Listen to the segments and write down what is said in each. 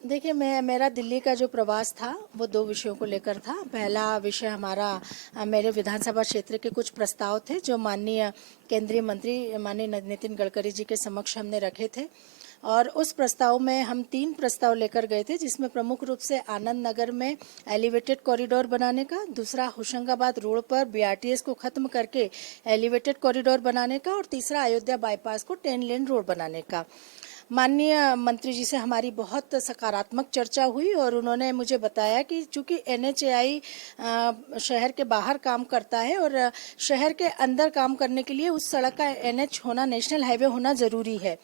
देखिए, मेरा दिल्ली का जो प्रवास था वो दो विषयों को लेकर था। पहला विषय हमारा मेरे विधानसभा क्षेत्र के कुछ प्रस्ताव थे जो माननीय केंद्रीय मंत्री माननीय नितिन गडकरी जी के समक्ष हमने रखे थे। और उस प्रस्ताव में हम 3 प्रस्ताव लेकर गए थे, जिसमें प्रमुख रूप से आनंद नगर में एलिवेटेड कॉरिडोर बनाने का, दूसरा होशंगाबाद रोड पर बीआरटीएस को खत्म करके एलिवेटेड कॉरिडोर बनाने का, और तीसरा अयोध्या बाईपास को 10 लेन रोड बनाने का। माननीय मंत्री जी से हमारी बहुत सकारात्मक चर्चा हुई और उन्होंने मुझे बताया कि चूंकि एनएचएआई शहर के बाहर काम करता है और शहर के अंदर काम करने के लिए उस सड़क का एनएच होना, नेशनल हाईवे होना ज़रूरी है।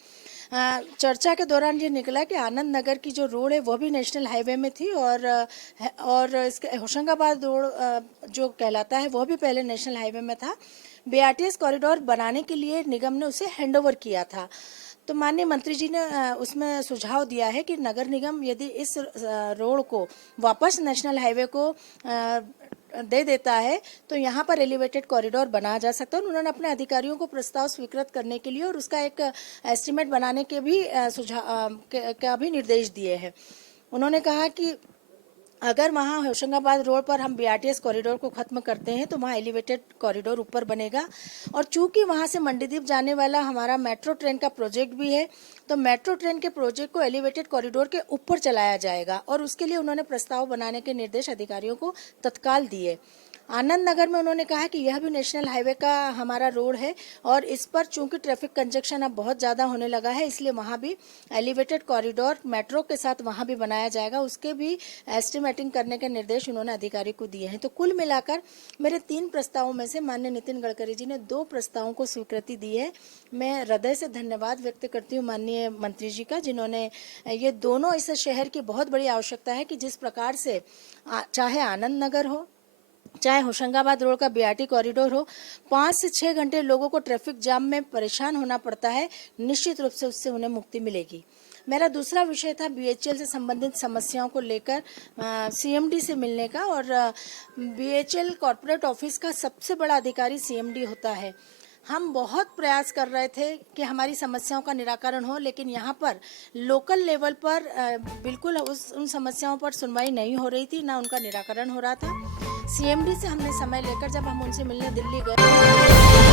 चर्चा के दौरान ये निकला कि आनंद नगर की जो रोड है वह भी नेशनल हाईवे में थी और इसके होशंगाबाद रोड जो कहलाता है वह भी पहले नेशनल हाईवे में था। बीआरटीएस कॉरिडोर बनाने के लिए निगम ने उसे हैंडओवर किया था। तो माननीय मंत्री जी ने उसमें सुझाव दिया है कि नगर निगम यदि इस रोड को वापस नेशनल हाईवे को दे देता है तो यहाँ पर एलिवेटेड कॉरिडोर बनाया जा सकता है। उन्होंने अपने अधिकारियों को प्रस्ताव स्वीकृत करने के लिए और उसका एक एस्टीमेट बनाने के भी सुझाव का भी निर्देश दिए हैं। उन्होंने कहा कि अगर वहाँ होशंगाबाद रोड पर हम बीआरटीएस कॉरिडोर को खत्म करते हैं तो वहाँ एलिवेटेड कॉरिडोर ऊपर बनेगा, और चूंकि वहाँ से मंडीदीप जाने वाला हमारा मेट्रो ट्रेन का प्रोजेक्ट भी है तो मेट्रो ट्रेन के प्रोजेक्ट को एलिवेटेड कॉरिडोर के ऊपर चलाया जाएगा, और उसके लिए उन्होंने प्रस्ताव बनाने के निर्देश अधिकारियों को तत्काल दिए। आनंद नगर में उन्होंने कहा कि यह भी नेशनल हाईवे का हमारा रोड है और इस पर चूंकि ट्रैफिक कंजक्शन अब बहुत ज़्यादा होने लगा है, इसलिए वहाँ भी एलिवेटेड कॉरिडोर मेट्रो के साथ वहाँ भी बनाया जाएगा। उसके भी एस्टिमेटिंग करने के निर्देश उन्होंने अधिकारी को दिए हैं। तो कुल मिलाकर मेरे 3 प्रस्तावों में से माननीय नितिन गडकरी जी ने 2 प्रस्तावों को स्वीकृति दी है। मैं हृदय से धन्यवाद व्यक्त करती हूँ माननीय मंत्री जी का, जिन्होंने ये दोनों, इस शहर की बहुत बड़ी आवश्यकता है कि जिस प्रकार से चाहे आनंद नगर हो चाहे होशंगाबाद रोड का बीआरटी कॉरिडोर हो, 5 से 6 घंटे लोगों को ट्रैफिक जाम में परेशान होना पड़ता है, निश्चित रूप से उससे उन्हें मुक्ति मिलेगी। मेरा दूसरा विषय था बीएचईएल से संबंधित समस्याओं को लेकर सीएमडी से मिलने का, और बीएचईएल कॉर्पोरेट ऑफिस का सबसे बड़ा अधिकारी सीएमडी होता है। हम बहुत प्रयास कर रहे थे कि हमारी समस्याओं का निराकरण हो, लेकिन यहाँ पर लोकल लेवल पर बिल्कुल उन समस्याओं पर सुनवाई नहीं हो रही थी, ना उनका निराकरण हो रहा था। सीएमडी से हमने समय लेकर जब हम उनसे मिलने दिल्ली गए